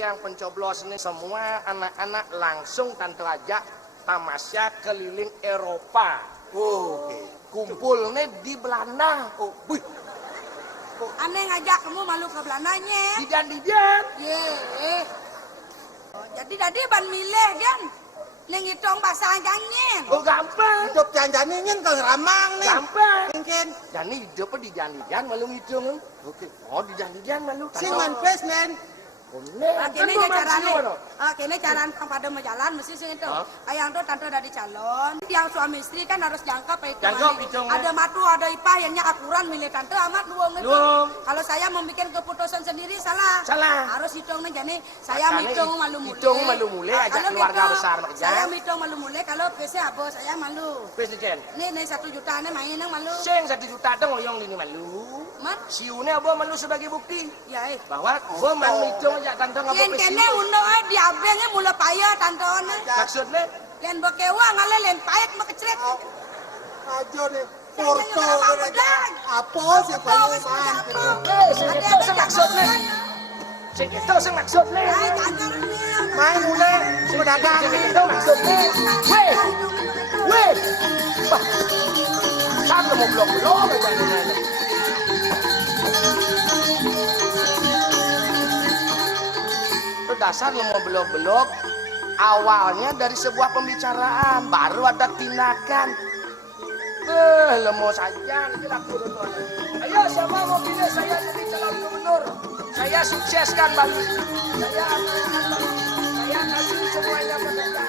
Yang pencoblos ini semua anak-anak langsung tante ajak tamasya keliling Eropa. Oke. Kumpulnya di Belanda. Oh, wih. Aneh ngajak kamu malu ke Belandanya. Dijan. Ye. Oh, jadi tadi ban milih kan? Neng hitong bahasa jangan. Oh gampang. Hidup janjanin ke ramang nih. Gampang. Mungkin. Jadi hidup di Jandijan malu ngitung. Oke. Oh di Jandijan malu. Singan place nen. Kini caranya, kini cara pada jalan mesti sih itu. Ayang tuh tante udah di calon, yang suami istri kan harus jangka Jangka hitungan. Ada matu, ada ipah, yang akuran milih tante amat luang itu. Kalau saya membuat keputusan sendiri salah. Harus hitung nih, jadi saya hitung malu mulai. Hitung malu mulai, ajak keluarga besar aja. Saya hitung malu mulai, kalau PC abo saya malu. Presiden. Nih 1 juta nih main malu. Seng 1 juta dong oyong ini malu. Mat? Siunya abo malu sebagai bukti. Ya bahwa abo malu hitung ajak tante ngapa yen kene undo di abengnya mula payah tantone. Maksudnya? Yen bekewa ngale len payek makecret. Ajo nih. Porto. Apa sih paling man? Itu maksudnya. Itu maksudnya. Main mulai. Pedagang. Itu maksudnya. Weh. Satu mau blok-blok aja. Dasar lo mau belok-belok awalnya dari sebuah pembicaraan baru ada tindakan. Lo mau saja ayo siapa mau pilih saya jadi calon gubernur, saya sukseskan Bali, saya kasih semuanya mereka.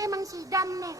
Emang sidam nih.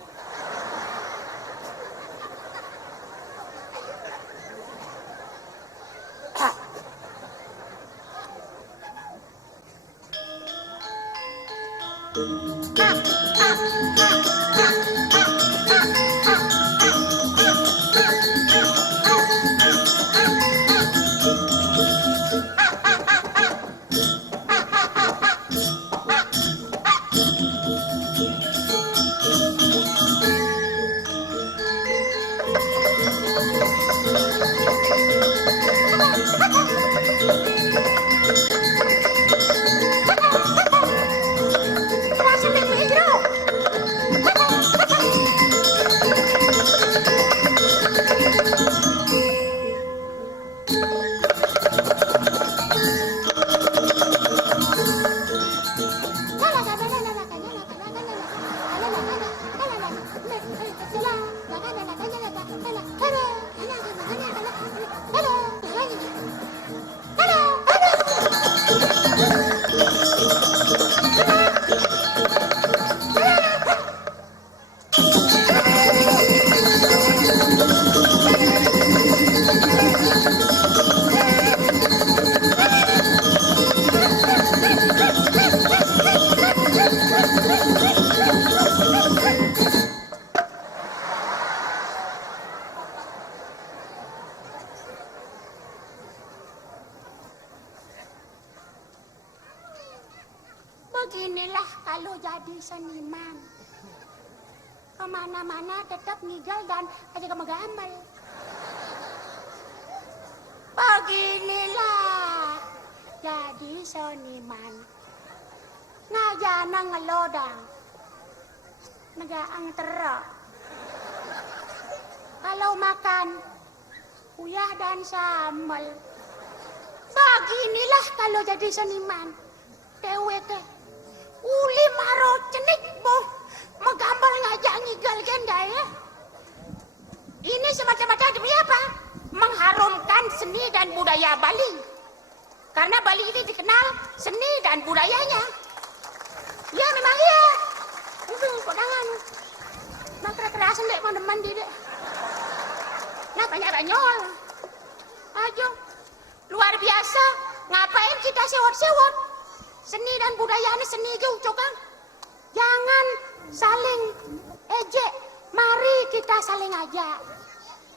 Beginilah kalau jadi seniman. Kemana-mana tetap ngigal dan aja menggambar. jadi seniman. Ngajana ngelodang. Negaang terok. Kalau makan, uyah dan sambal. Beginilah kalau jadi seniman. Dewek uli maro cenik boh. Menggambar ngajak ngigal genda ya. Ini semata-mata demi apa? Mengharumkan seni dan budaya Bali. Karena Bali ini dikenal seni dan budayanya. Ya memang iya. Kodangan. Nah kera-kerasan dek mandi dek. Nah banyak-banyak. Ajo. Luar biasa. Ngapain kita sewot-sewot? Seni dan budayanya seni juga kan? Jangan saling ejek. Mari kita saling ajak.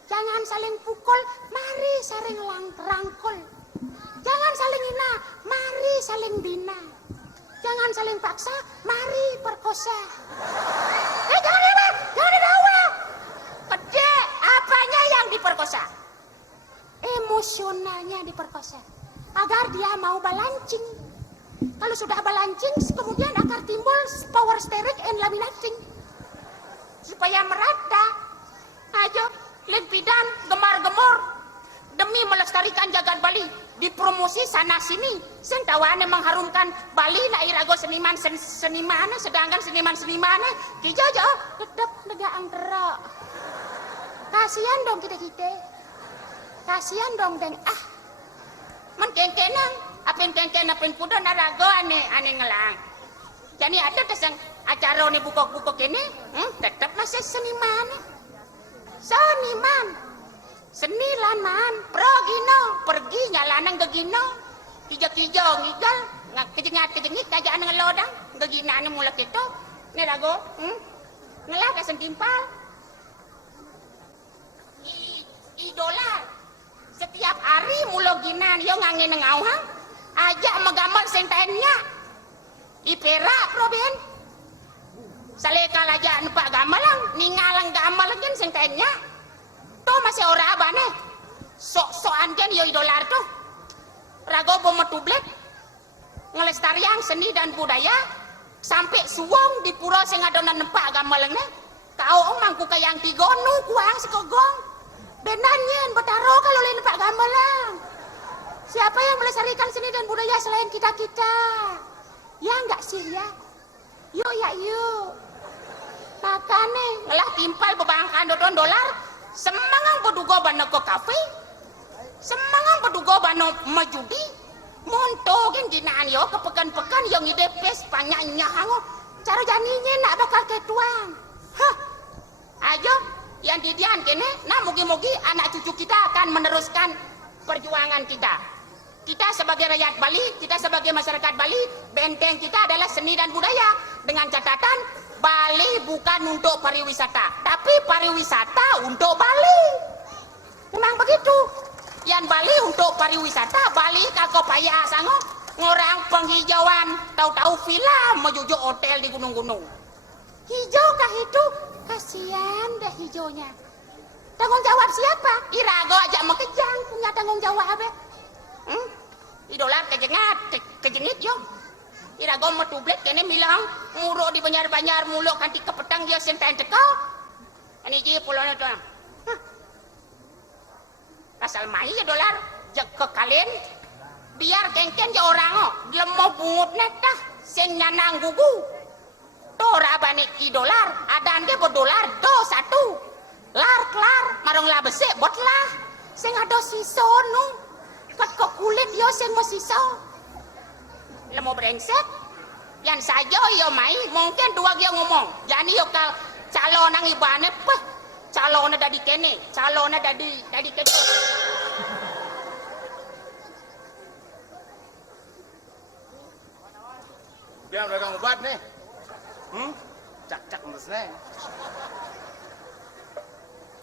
Jangan saling pukul. Mari saling rangkul. Jangan saling hina. Mari saling bina. Jangan saling paksa, mari perkosa. Jangan hebat, jangan didawa. Gede, apanya yang diperkosa? Emosionalnya diperkosa. Agar dia mau balancing. Kalau sudah balancing, kemudian akan timbul power steering and laminating. Supaya merata. Ayo, limpidan, gemar-gemor. Demi melestarikan jagat Bali. Dipromosi sana sini, sentawane mengharumkan Bali na irago seniman sedangkan seniman kijojo tetap negaan terok. Kasihan dong kita kasihan dong deng menkengkenang apin kengken apin kuda narago ane ngelang. Jadi ada kesang acara ni bukok ini tetap masih seniman. Seni lan man, pergi nyalanang gegino, kijo ngigal, kejengit kajaan ngelodang, geginane mulak itu, nerago, ngelah kasen timpal. Idola, setiap hari muloginan, yo ngangin ngauhang, aja megambar sentenya, ipera proben, salekal aja nempak gamalang, ningalang gamalang sentenya. Tuh masih ora abane. Sok-sokan kan yo idolar tuh. Rago bometublet. Ngelestarian seni dan budaya sampai suwong di pura sing adonan nempak gamelengne. Kau mangku kayang tigonu kuang sekogong. Benanyen betaro kalau lain nempak gamelang. Siapa yang melestarikan seni dan budaya selain kita-kita? Ya enggak sih ya? Yuk. Makane ngelah timpal bebangkan dodon dolar. Semangang berduga bano ke kafe, semangang berduga bano majudi, montogin ginaan yo ke pekan-pekan yang ide pes panyanya hango, cara janinya nak bakal ketuang. Hah, ayo yang didian kene, nah mugi-mugi anak cucu kita akan meneruskan perjuangan kita. Kita sebagai rakyat Bali, kita sebagai masyarakat Bali, benteng kita adalah seni dan budaya dengan catatan. Bali bukan untuk pariwisata, tapi pariwisata untuk Bali. Memang begitu. Yang Bali untuk pariwisata, Bali kako payah sango ngorang penghijauan, tahu-tahu villa menuju hotel di gunung-gunung. Hijau kah itu? Kasihan deh hijaunya. Tanggung jawab siapa? Irago aja mekejang punya tanggung jawab. Idolar kejengit yo. Irago metublet kene bilang muro di banyar-banyar muluk kanti kepetang dia senten teko. Ani ji pulone tuh. Asal mai ya dolar jak ke kalian biar gengken ya orang lemah bungut netah sing nyanang gugu. Tora bane idolar adande berdolar do satu. Lar kelar marong la besek botlah sing ado siso nu kat kulit yo sing mesiso. Lemo brengsek yang saja yo mai mungkin dua dia ngomong jadi yo kal calon nang ibane peh calon ada di kene calon ada di kene biar dagang obat nih cak mesne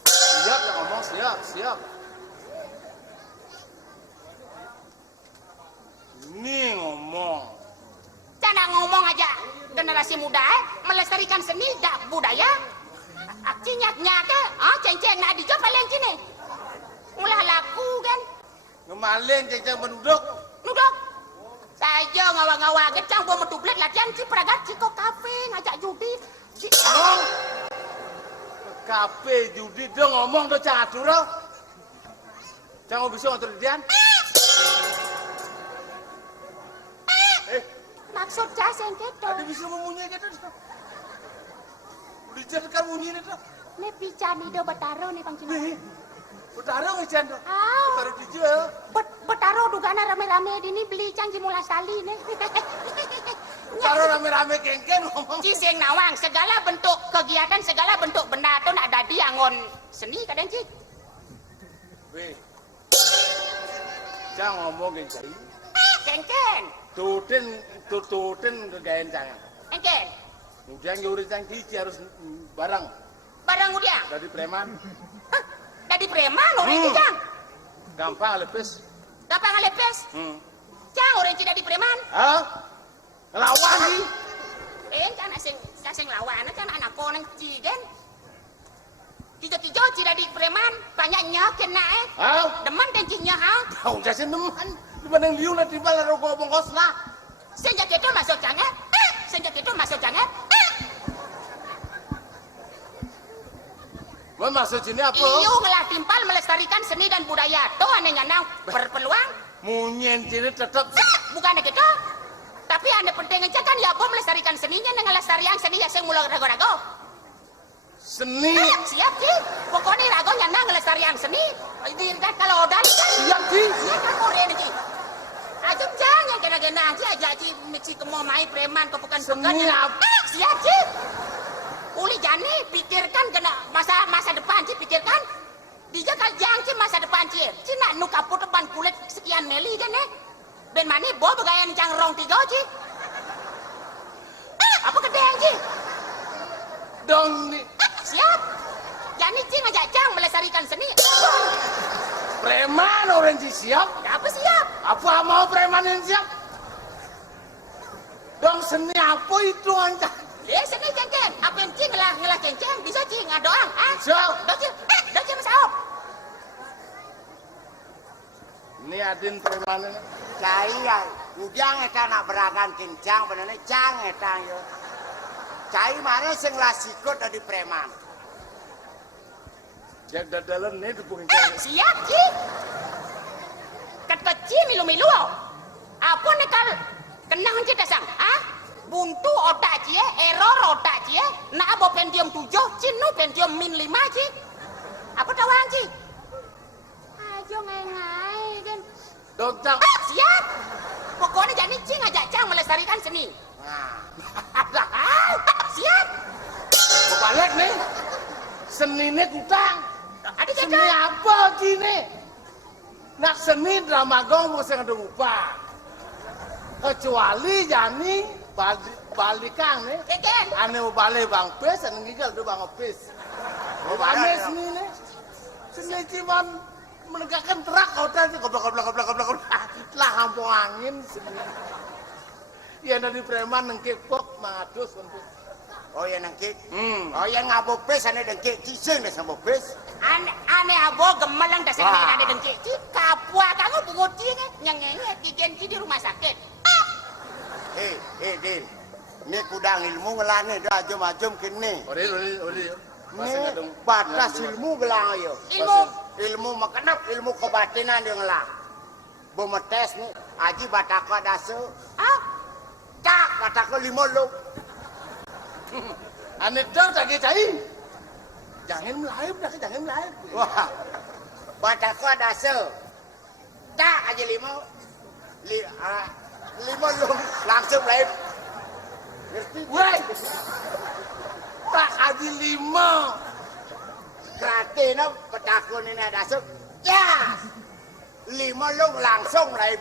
siap ya ngomong siap ini ngomong. Jangan ngomong aja. Generasi muda melestarikan seni dan budaya. Aksinya ke, ceng-ceng nak dijual paling kini. Ulah laku kan. Ngemaling ceng-ceng berduduk. Nuduk. aja ngawa-ngawa gecang gua metublet latihan ci peragat ci kok kafe ngajak judi. Ci kafe judi do ngomong do cang aduro. Cang bisa ngatur dian. Maksud cah sing keto. Ada bisa memunyi gitu. Diceritakan bunyi itu. Ne pican do betaro ne Bang Cina. Betaro ngejan do. Ah. Betaro dijual. Betaro dugana rame-rame dini beli cang jimula sali ne. Betaro rame-rame kengken ngomong. Ci sing nawang segala bentuk kegiatan segala bentuk benda tuh nak ada di angon seni kadang ci. Weh. Cang ngomong kengken. Kengken. Tutin kegayan cang. Kengken. Udiang nyuri cang cici harus barang. Barang udiang. Dari preman. Dari preman orang ci cang. Gampang lepes. Gampang lepes. Cang orang ci dari preman. Hah? Ngelawan nih. Cang sing lawan cang anak koneng ci den. Tiga-tiga ci dari preman banyaknya kena Hah? Deman dan cinya ha. Tahu jadi teman. Dimana liu lah tiba lah rokok bongkos lah. Senjak itu masuk jangan. Senjak itu masuk jangan. Mau masuk sini apa? Iyo ngelah timpal melestarikan seni dan budaya. Tuh aneh nganang berpeluang. Munyen sini tetap. Bukan gitu. Tapi anda penting aja kan ya, melestarikan seninya dengan lestarian seni ya saya mulai rago-rago. Seni. Siap sih. Pokoknya rago nyanang ngelestarian seni. Dirikan kalau udah Siap sih. ya kan korea nih. Aja jangan kena-kena aja Ci mixi kemo mai preman kepukan Seni apa? Siap sih. Uli jani pikirkan kena masa depan Ci pikirkan. Dia kan jangan masa depan Ci. Ci nak nu kaput depan kulit sekian meli kan Ben mani bo begayan cang rong tiga Ci. Apa kedeng Ci? Dong nih. Siap. Jani Ci ngajak cang melestarikan seni. Preman orang si siap. Apa siap? Apa mau preman yang siap? Dong seni apa itu anda? Dia seni ceng-ceng. Apa yang Ci ngelah ceng-ceng bisa Ci ngadoang. Siap. Dah Ci masuk. Ini adin preman ini. Cai ya, ujang eta nak beragan kencang, benernya cang eta yo. Cai mana sing lah sikut dari preman. Jak dadalan nih dukungin Siap Ci. Kata Ci milu-milu. Apa nih kal? Kenang Ci dasang. Buntu otak Ci error otak Ci nak abo pentium 7, Ci nu pentium min 5 Ci. Apa tawang Ci? Ayo ngai-ngai kan. Dong cang. Siap. Pokoknya jadi Ci ngajak cang melestarikan seni. Siap. Balik nih. Seni ini kutang. Ada Seni cekak. apa gini? Nak seni drama gong mau saya upah. Kecuali jani balikan nih. Keken. Ane mau balik bang pes, ane ngigel tuh bang pes. Mau balik seni nih. Seni cuman menegakkan terak hotel sih goblok. Lah kampung angin seni. Ya dari preman nengkik pok madus untuk. Oh ya nangkik. Oh ya ngabopes ane dengkik kiseng deh sama bopes. Ane abo gemelang dasar ada dengki. Ci kapua kamu pungut Ci nyengenge kigen Ci di rumah sakit. Din. Ini kudang ilmu ngelane dah ajum-ajum kini. Ori. Ini batas ilmu gelang ayo. Ilmu makenap, ilmu kebatinan dia ngelang. Bemetes nih, aji bataka dasu. Cak, bataka 5 lu. Ane dong tak cai. Jangan melayu, jangan melayu. Wah, bataka dasu. Cak aja 5 lu langsung lain. Ngerti? Woi, tak haji 5. Berarti no petakun ini ada sub. Ya, 5 lu langsung lain.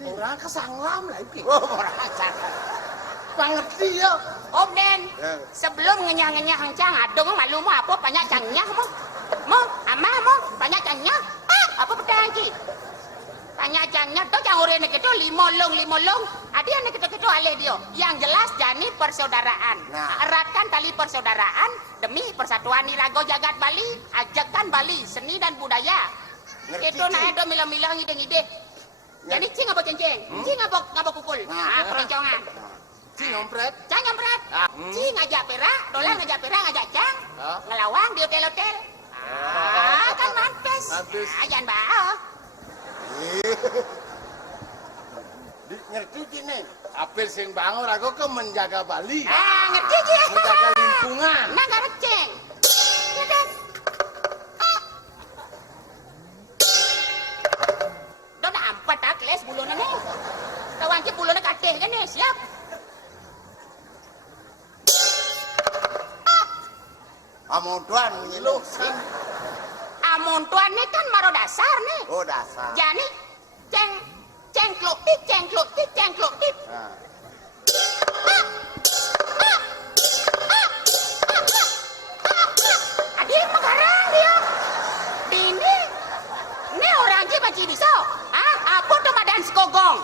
Orang kesanglam lagi. Oh, orang sangat. Pangerti ya. Om Den, sebelum ngenyah-ngenyah hangcang adong malu mo apa banyak cangnya mo amah mo banyak cangnya apa pedang Ci banyak cangnya to cang urene gitu 5 long adi ane gitu ale dia yang jelas jani persaudaraan eratkan tali persaudaraan demi persatuan Irago Jagat Bali ajakkan Bali seni dan budaya itu nah itu milah-milah ngide-ngide Jadi cing apa ceng-ceng? Cing apa pukul? Nah, peroncongan. Cing ngompret. Cang nyempret. Cing ngajak perak, dolar ngajak perak, ngajak cang. Ngelawang di hotel-hotel. Kan mantes. Jangan bawa. Ngerti gini. Apel sing bangun aku ke menjaga Bali. Ngerti cing. Menjaga lingkungan. Nah, nggak ceng. Ya kan? Udah nampak tak les bulunya nih. Kawan ke bulunya kateh kan nih, siap. Amon tuan Lu Amon tuan ini kan maro dasar nih. Oh dasar. Jadi ceng kluk tip. Nah. Adik mengarang dia. Ini orang je macam bisa. Apa tu badan sekogong?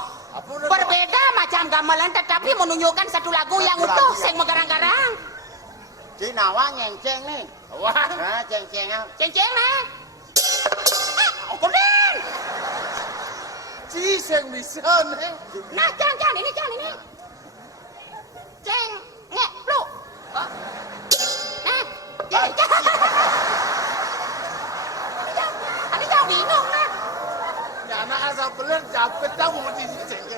Berbeda macam gamelan tetapi menunjukkan satu lagu yang utuh sing mengarang-garang. Cinawa nyenceng nih. wah. Nah, ceng-cengan. Ceng nah. Kunden. Ci sing bisa nih. Nah, jangan ini. Ceng, ngek, lu. Nah, Tadi jauh bingung nah. Ya anak asal beler capek tahu mau di sini.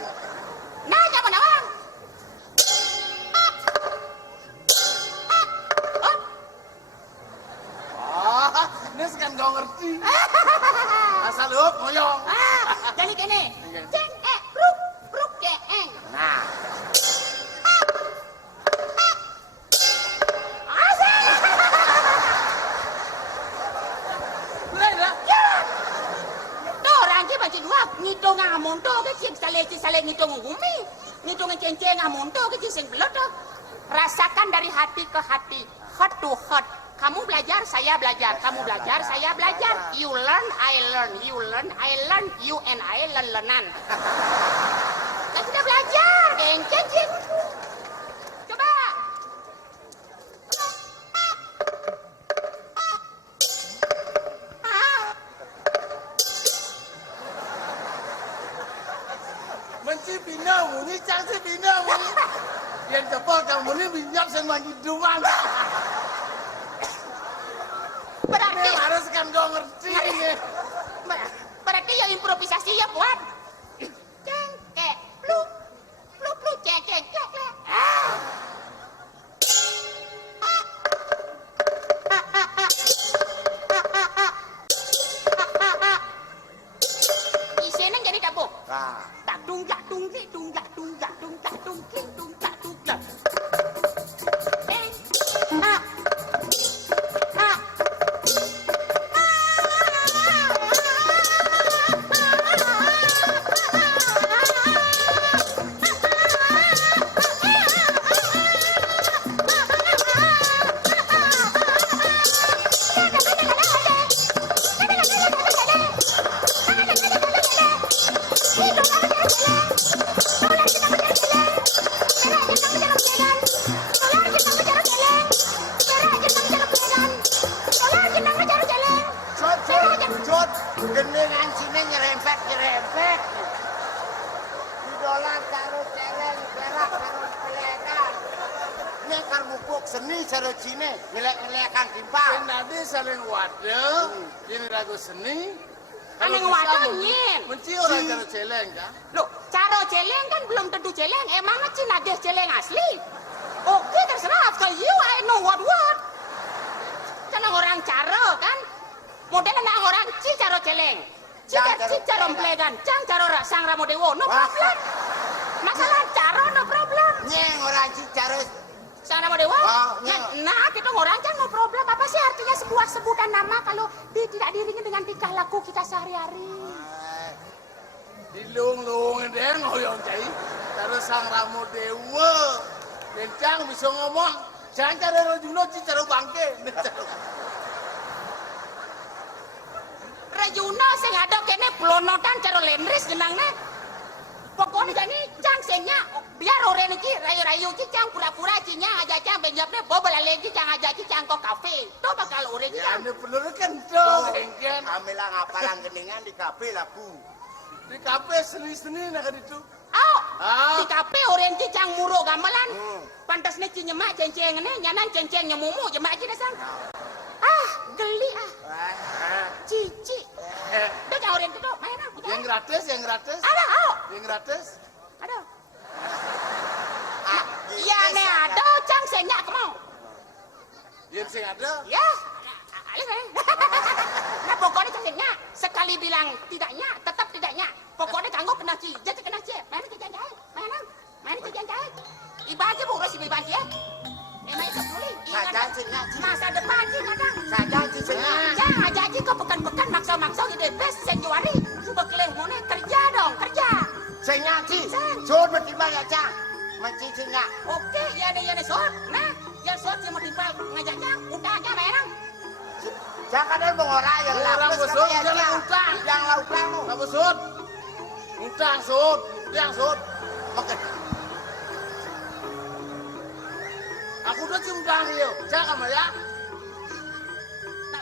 Nah, jangan nawang. Ini sekarang gak ngerti. Asal lu ngoyong. Jadi kene. Ceng, bruk, ceng. Nah. Macam dua, ngitung ngamon tu ke cing saleh ngitung ngumi, ngitung ceng ngamon tu ke cing belot tu. Rasakan dari hati ke hati, heart to heart. Kamu belajar, saya belajar. Kamu belajar, saya belajar. You learn, I learn. You learn, I learn. You and I learn-learnan. Kita sudah belajar, ceng. Coba. Menci bina muni, cang si bina muni. Yang cepat kamu ni minyak sama hidupan. Berarti harus kan kau ngerti. Berarti ya improvisasi ya buat. Ceng, pluk, ceng, klek. Isinya jadi tabuk. Nah. Tak tung. Jod, gendengan sini nyerempet. Di dolar taruh celeng, perak taruh peledan. Ini kan bubuk seni taruh sini, ngelek-ngelekan timpang. Nanti saling wadah, ini lagu seni. Aneh wadahnya. Menci orang cara celeng kan? Loh, cara celeng kan belum tentu celeng. Emang Cina ada celeng asli? Oke, terserah. After you, I know what. Karena orang cara kan? Modelnya orang cara celeng. Cara emplegan. Cara sang ramodewo. No problem. Masalah cara, no problem. Nyeng orang cara Sang ramodewo? Nah, kita orang kan no problem. Apa sih artinya sebuah sebutan nama kalau tidak diiringi dengan tingkah laku kita sehari-hari? Dilung-lung dia ngoyong cai. Terus sang ramu dewa. Kencang bisa ngomong. Jangan cara rojuno, cara bangke. Rejuna sing ada kene blonotan cara lendris genangnya. Pokoknya jadi cang senya biar orang ini rayu-rayu cang pura-pura cinya aja cang benjapnya bobol lagi cang aja cang kok kafe. Tuh bakal orang Ya, cang. ini bener kan tuh. Kami lah ngapalan geningan di kafe laku. Di kafe seni-seni nak itu. Oh, Ah. di kafe orang cicang muruk gamelan. Pantas nih nyemak cenceng nih, nyanan cencengnya mumu jemak aja dasar. Ah, geli ah. Cici. Dah jangan orang itu, main ah. Yang gratis, yang gratis. Ada, oh. Yang gratis. Ada. Ya nih ada, cang senyak kemau. Yang sing ada. Ya, alih. Nah pokoknya cang senyak. Sekali bilang tidaknya, tetap tidaknya. Pokoknya kanggo kena ci, jadi kena ci. Main jajan jahit, main jajan jahit. Ibaratnya bu, resi ibarat ya. Emang itu boleh. Saja cinya ci. Masa depan sih kadang. Saja ci cinya. Ya, aja kok pekan-pekan maksa-maksa gitu bes senjuari. Bekeleh mau kerja dong, kerja. Cinya ci. Sud bertimbang ya cang. Menci cinya. Oke, ya deh sot. Nah, ya sot saya mau timbang ngajaknya. Udah aja mainan. Jangan ada mengorang yang Orang lapis busuk, kamu ya jangan cang. utang. Yang lauk kamu. Apa sud? Utang sud, yang sud. Makan. Aku udah cium utang dia, jangan ya.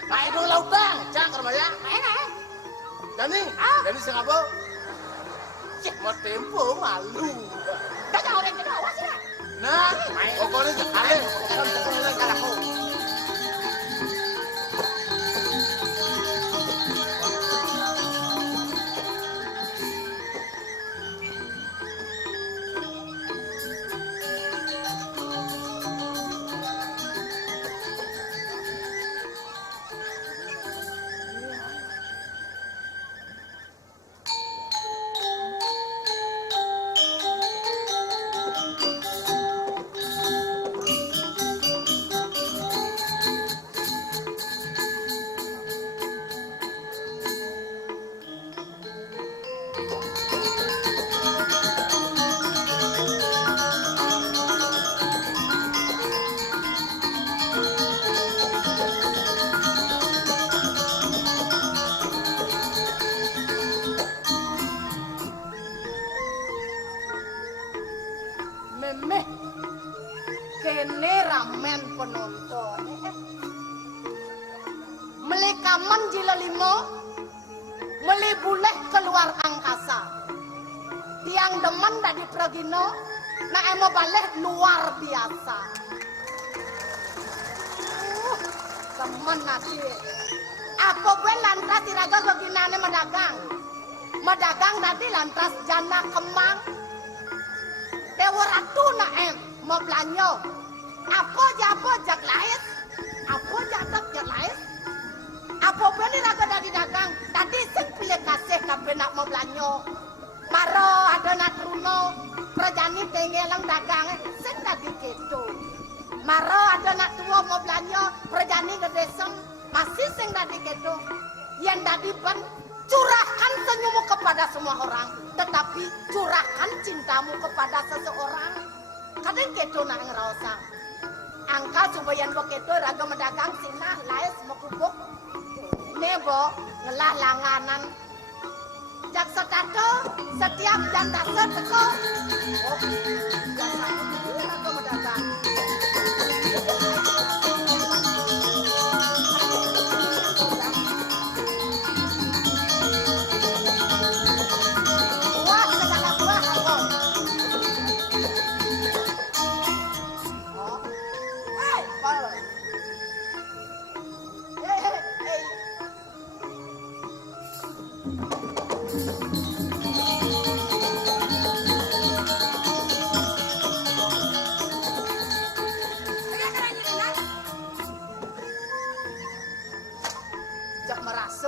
Nah itu lah utang, jangan ya. Mainan. Dani, Ah. Dani sing apa? Mau tempo malu. Dah jangan orang kedua, awas ya. Nah, pokoknya ale, pokoknya kalau Memeh kene ramen penonton. Meli kamen jila limo, meli buleh keluar angkasa. Tiang demen dari Pragino, na emo balik luar biasa. Temen nanti. Apa gue lantras tiraga keginane medagang. Medagang tadi lantras jana kemang. Dewa ratu na mau belanja. Apa jak lais? Apa jak lais? Apa beli raga dari dagang? Tadi sing pilih kasih kabeh nak mau belanja. Maro ada nak runo, perjani tengelang dagang sing tadi keto. Maro ada nak tua mau belanja, perjani gedesem masih sing tadi keto. Yang tadi ban curahkan senyummu kepada semua orang, tetapi curahkan cintamu kepada seseorang. Kadang keto nak ngerasa. Angka cobayan beketo raga medagang sinah lais mekubuk. Nebo ngelah langanan. Jak setato setiap janda seteko. Oh, biasanya itu raga medagang.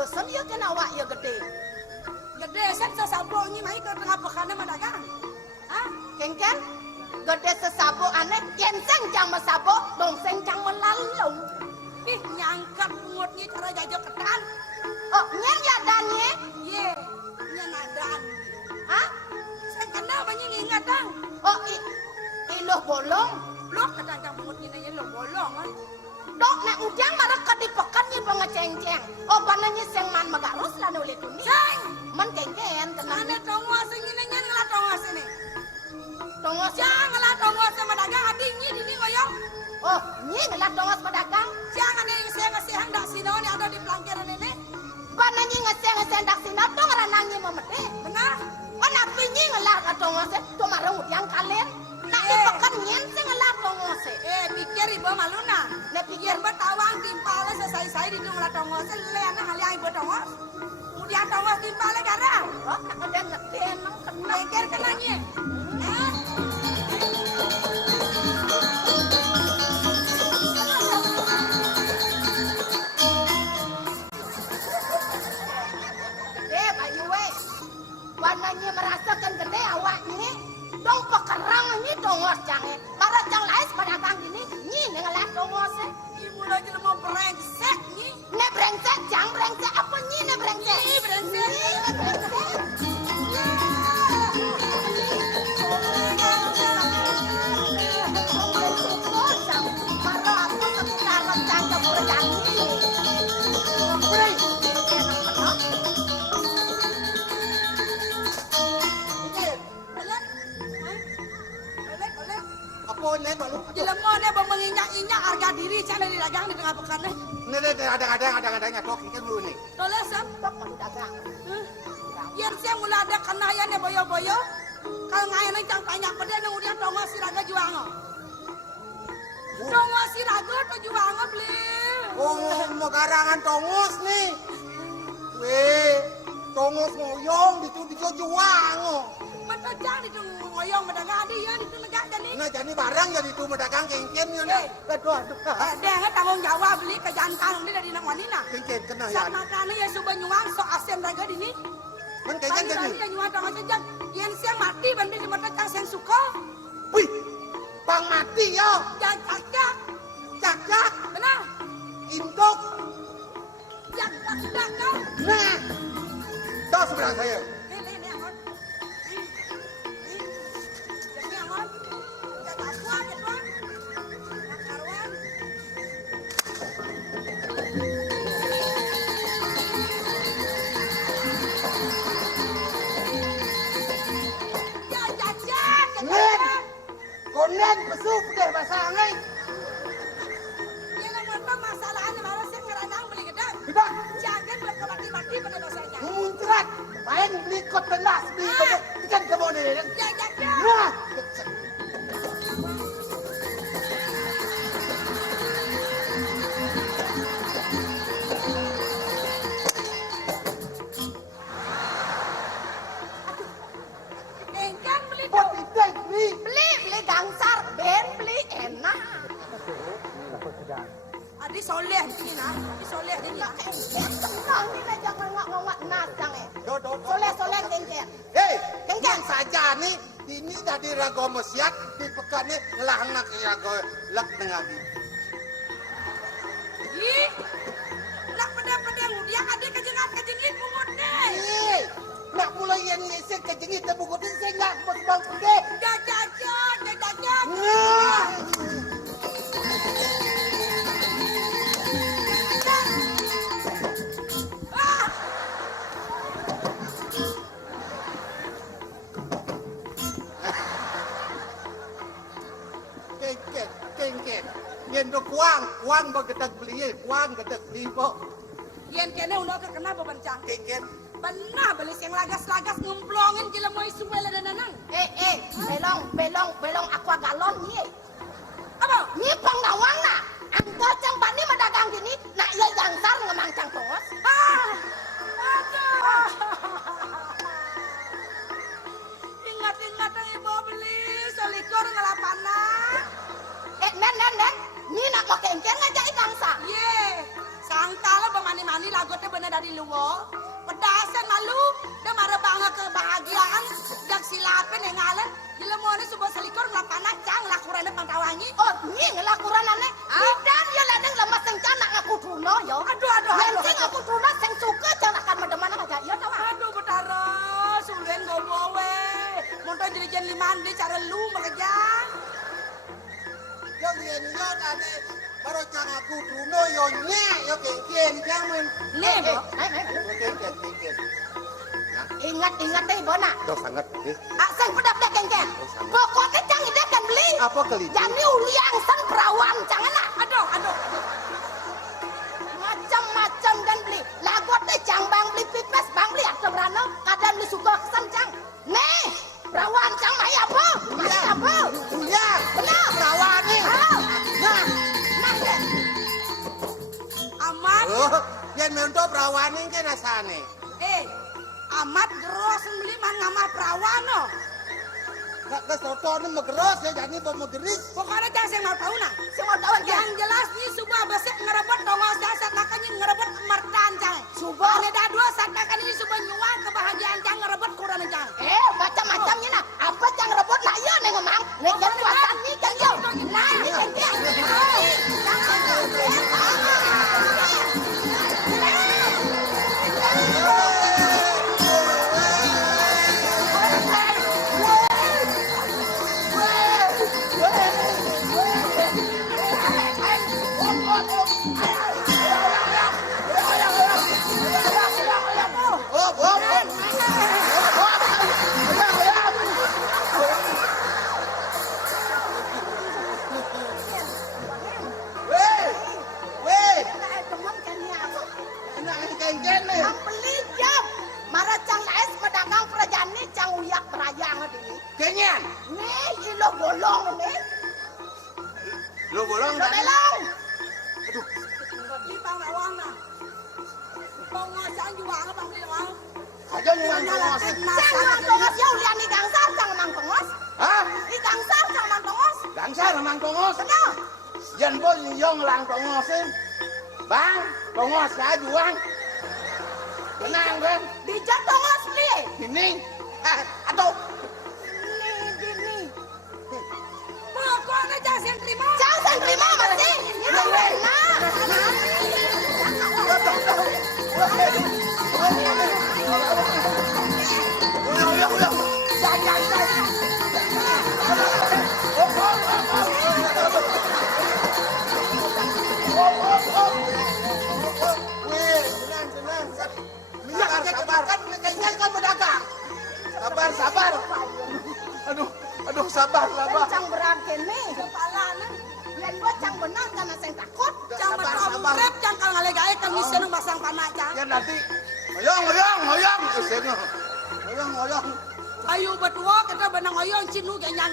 Selia kan awak ya gede. Gede sen sesabo ni mai ke tengah pekane madagang. Ha? Kengken? Gede sesabo aneh kenseng jang mesabo, dongseng jang melalung. Ih nyangkat mutnya cara jajo ketan. Oh, nyen ya dannya? Ye, nyen adan. Ha? Saya kenal banyak ingat dang. Oh, iloh bolong. Loh kadang jang mutnya nanya lo bolong kan. Dok nak udang marah ke dipekan ni pengeceng-ceng. Oh pananya seng man magarus lah nulis tu ni. Seng. Man kengken tenang. Mana tongwa seng ini nyen ngelah tongwa sini. Tongwa siang ngelah tongwa sama dagang adiknya di ni ngoyong. Oh ni ngelah tongwa sama dagang. Siang ada yang saya kasih hendak sini ni ada di pelangkiran ini. Pananya ngeseng nyendak sinato ngaranangnya memede. Benar. Ana pinyi ngelar ka tongose to marang udiang kalen. Nak dipekan nyen sing ngelar tongose. Pikir ibu maluna. Ne pikir Bertawang timpale selesai di tunggu tongose le ana hali ai bertongos. Kemudian tongos timpale gara. oh nak ada ngeden nang kena. Pikir kenanya. Bayu weh. Warnanya merasakan gede awaknya. Dong pekerang ini tongos jange. Para jang lain pedagang gini, ni ngelar tongose. Ibu lagi mau brengsek nih. Ne brengsek, jang brengsek apa ni ne brengsek? Ni brengsek. Ni brengsek. Maro aku sekarang jang kebur jang ni. Beri. Apa ini malu? Dilemonnya bang menginyak-inyak harga diri cara di dagang di tengah pekan nih. Ini ada tok ikan dulu nih. Tolong sam. Tok mau dagang. Biar saya mulai ada kenayannya boyo-boyo. Kalau ngayain cang banyak pada kemudian tongos siraga juango. Tongos siraga tuh juango beli. Oh, mau garangan tongus nih. Weh, tongus ngoyong dicu juang. Betul cang itu ngoyong mendagang ada ya itu negak jadi. Nah, jadi barang ya itu mendagang kengken ya. Aduh. Dia tanggung jawab beli kejantan ini dari nak wanita. Kengken kena ya. Saat makan ya subuh nyuang so asen raga ini. Men kengken jadi. Tadi nyuang tongos sejak. Yang siang mati banding sebentar cang yang suka. Wih, bang mati ya. Cak. Cak. Benar. Induk. Cak kau. Nah, dah seberang saya. Ini angkat. Jadi angkat. Jadi apa ya tuan? Karuan. Nen, konen besuk deh bahasa angin. Yang nama masalahnya malah saya ngeranang beli gedang. Tidak, Jangan berkemati-mati pada bahasanya. muncrat. Main beli kot belas, beli kot ikan kebun ini. Jangan. Nah, Engkan beli pot ikan beli. Beli gangsar, ben beli enak. Adi soleh ini nah. Adi soleh ini nah. Kengkeng ini jangan ngawak nas jange. Do. Soleh kengken. Hei, kengken saja nih. Ini tadi rago mesiat di pekan ini ngelahnak rago lek dengan Ih. Nak pedang-pedang dia ada kejengit pungut deh. Hei, nak mulai yang ngesek kejengit terbukut ini saya nggak berbang pedih. Jajan. Nah. Kengken. Yen do kuang begedak beli, kuang gedak beli po. Yang kene udah kena bebencang. Kengken. Benar beli yang lagas-lagas ngumplongin gila mau isu bela dan nanang. Belong aqua galon ni. Apa? Ni penggawang na. Angkot yang bani madagang gini, nak iya gangsar ngemangcang tongos. Aduh. Ingat-ingat yang ibu beli selikor ngelapana. Nen. Ni nak mau kengken ngajak gangsa. Ye, sangkala bermani-mani lagotnya bener dari luar. Pedasan malu, dia marah bangga kebahagiaan. Jak silapen yang ngalen, gila mau ini sebuah selikor ngelapana cang lakurannya pangtawangi. Oh, ni ngelakuran aneh. Dan ya ladeng lemas sing canak aku duno yo. Aduh. Yang sing aku duno sing suka jangan akan medeman aja. Ya tahu. Aduh, betara, sulen gobowe. Monton jelijen limandi cara lu mengejar. Yo yen yo tadi baru cang aku duno yo nyek yo kengken jangan. Nih, Bo. Kengken. Ingat ibu nak. Do sangat. Aseng pedap dek kengken. Pokoknya cang ide kan beli. Apa kali? Jadi uliang san perawan jangan nak. Aduh. Macam-macam dan beli. Lagot deh cang bang beli pipes bang rasane. Amat geros beli man ngama perawan no. Gak kesotoan megeros ya jadi megeris. Pokoknya jangan saya mau tahu nah. Saya mau tahu yang jelas nih subah besok ngerebut dongos dasar makanya ngerebut merdan jangan. Subah ada dah dua saat makan ini subah nyuang kebahagiaan jangan ngerebut kurang jangan. Macam-macamnya nah. Apa yang rebut lah ya nih ngomong. Nih yang kuatan nih yang yo. Nah, nih yang dia. Kenyan. Nih, ilo bolong nih. Lo bolong Lo kan? belong. Di bang awang nah. Dongos jangan jual bang di awang. Aja nyuang tongos. Jangan tongos ya ulian di gangsar jangan mang tongos. Hah? Di gangsar jangan mang tongos. Gangsar mang tongos. Benar. Jan bos nyong lang tongosin. Bang, tongos ka juang. Tenang kan? Dijat tongos beli. Ini. Atau Pokoknya jangan saya terima. Jangan terima masih. Nah. Sabar. Aduh, sabar. Cang berangke nih. Kepala nih. Lain gua cang benang karena saya takut. Jangan bertrep, jangan kalau ngalegaya kan bisa nu masang panah jangan. Ya nanti ngoyong. Ngoyong. Ayo berdua kita benang oyong cinu genyang.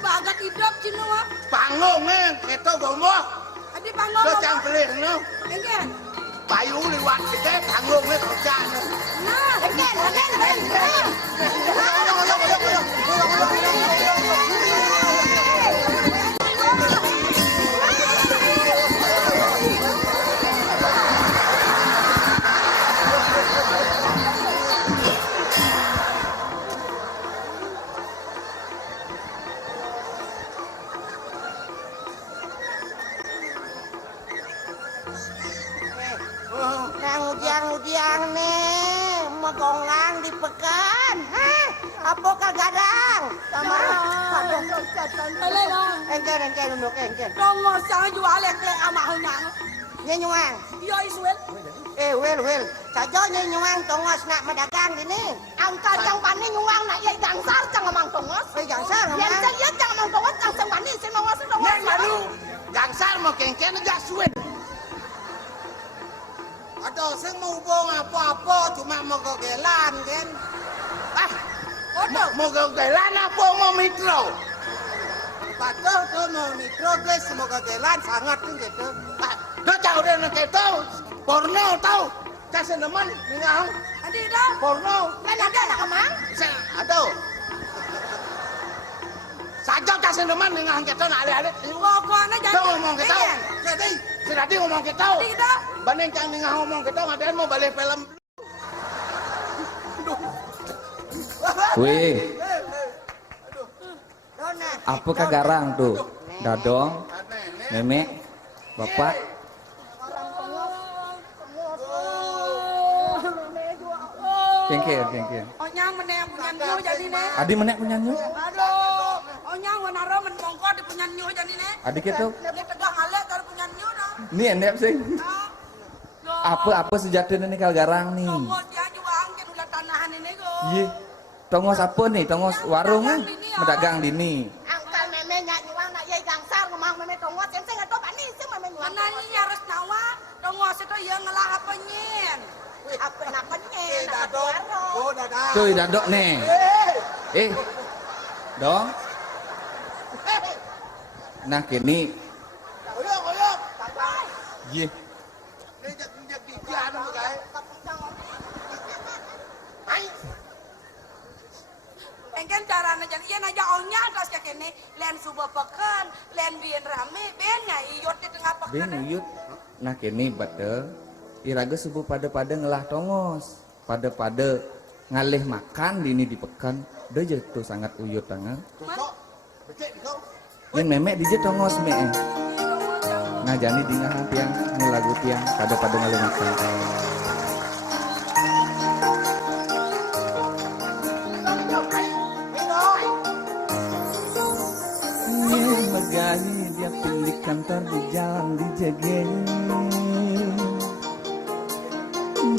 Bagat hidup cinu ah. Panggung kita bomo. Adi panggung. Lo cang pelih no. Enggak. Payu liwat kita panggung kerja. Nah, Again. Udiang nih, megongang di pekan. Hah? Apa kagadang? Sama boleh bang. engke duduk engke. Dongos jangan jual lek ama hunyang. Nyenyuang. Iya Iswel. Wel. Saja nyenyuang tongos nak medagang dini. Angka cang pani nyuang nak yai gangsar cang amang tongos. Gangsar amang. Yang saya cang amang tongos cang seng pani sing tongos. Neng malu. Gangsar mau kengken aja suwe. Aduh, saya mau hubung apa-apa, cuma mau gegelan kan. Mau gegelan apa mau mitro? Padahal tuh mau mikro guys, mau gegelan sangat tuh gitu. Nó chào đây là cái tao porno tao cha sen man ngao Adi dah. porno Kan ada nak amang. atau saja cha sen man ngao kita nak ada Pokoknya tao jangan. ngomong ke tao jadi sedadi ngomong ke tao Adi dah. banding cang ngao ngomong ke tao ngadain mau balik film Wih, apa kagarang tuh? Dadong, nenek, bapak. Cengkir. Onyang meneng punya nyu jadi ne. Adi menek punya nyu? Aduh, onyang wanaro menbongkot di punya nyu jadi ne. Adik itu? Dia tegang alek kalau punya nyu dah. Ini endep sih. Apa sejatinya nih kagarang nih? Tongos dia juang ke ulah tanahan ini go. Iya. Tongos apa nih? Tongos warung kan? Medagang dini. Angkal meme nyak nyuang nak yai gangsar ngomong meme tongos yang saya nggak tahu pani sih meme nyuang. Mana ini harus nawa. Tongos itu ya ngelah apa nyen. Apa napanya? Dadok. Oh, dadah. Cuy dadok nih. Dong. Nah kini. Oyok. Iya. Ini jadi dia anu guys. ken aja onya terus kayak kene len subuh pekan len bien rame ben ngayot di tengah pekan Ben uyut. Nah kini betul. Iraga subuh pada ngelah tongos. Pada ngalih makan dini di pekan. Dia jatuh sangat uyut tangan. Kok becek kau. Yang memek di tongos me. Nah jani di ngahan tiang ngelagu tiang pada ngalih makan. Megali dia pilih kantor di jalan di jegeng.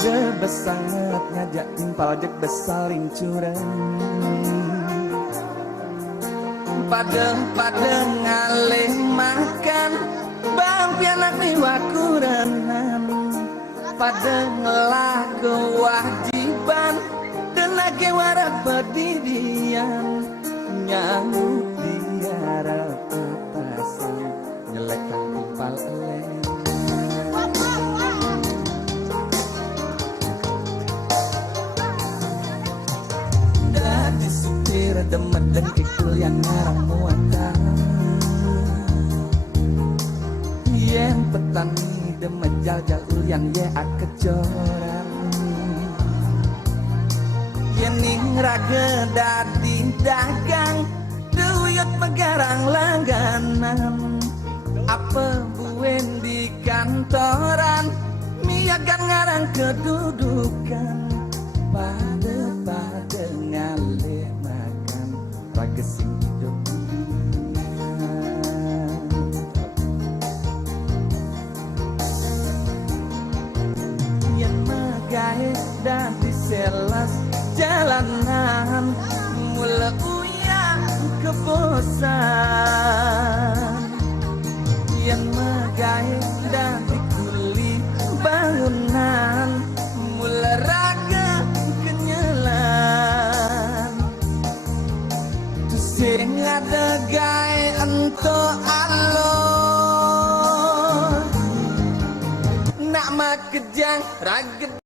Dia besangat ngajak timpal dek besaling curang. Pada ngalih makan bang pianak miwa kuranan. Pada ngelah kewajiban dan lagi warak berdidian nyamuk diara atasan nyelekan timpal eleng. Dadi supir demet dan kikul yang ngarang muatan. Yang petani demet jal-jal yang ye akecoran. Yening raga dadi dagang duyut pegarang langganan. Apa buen di kantoran miagan ngarang kedudukan. Pada ngalih makan raga sing hidup yang magae dan diselas jalanan mula uyang kebosan yang magae dan dikuli bangunan mula raga kenyelan tu sing ada gae ento alon nak mak kejang raga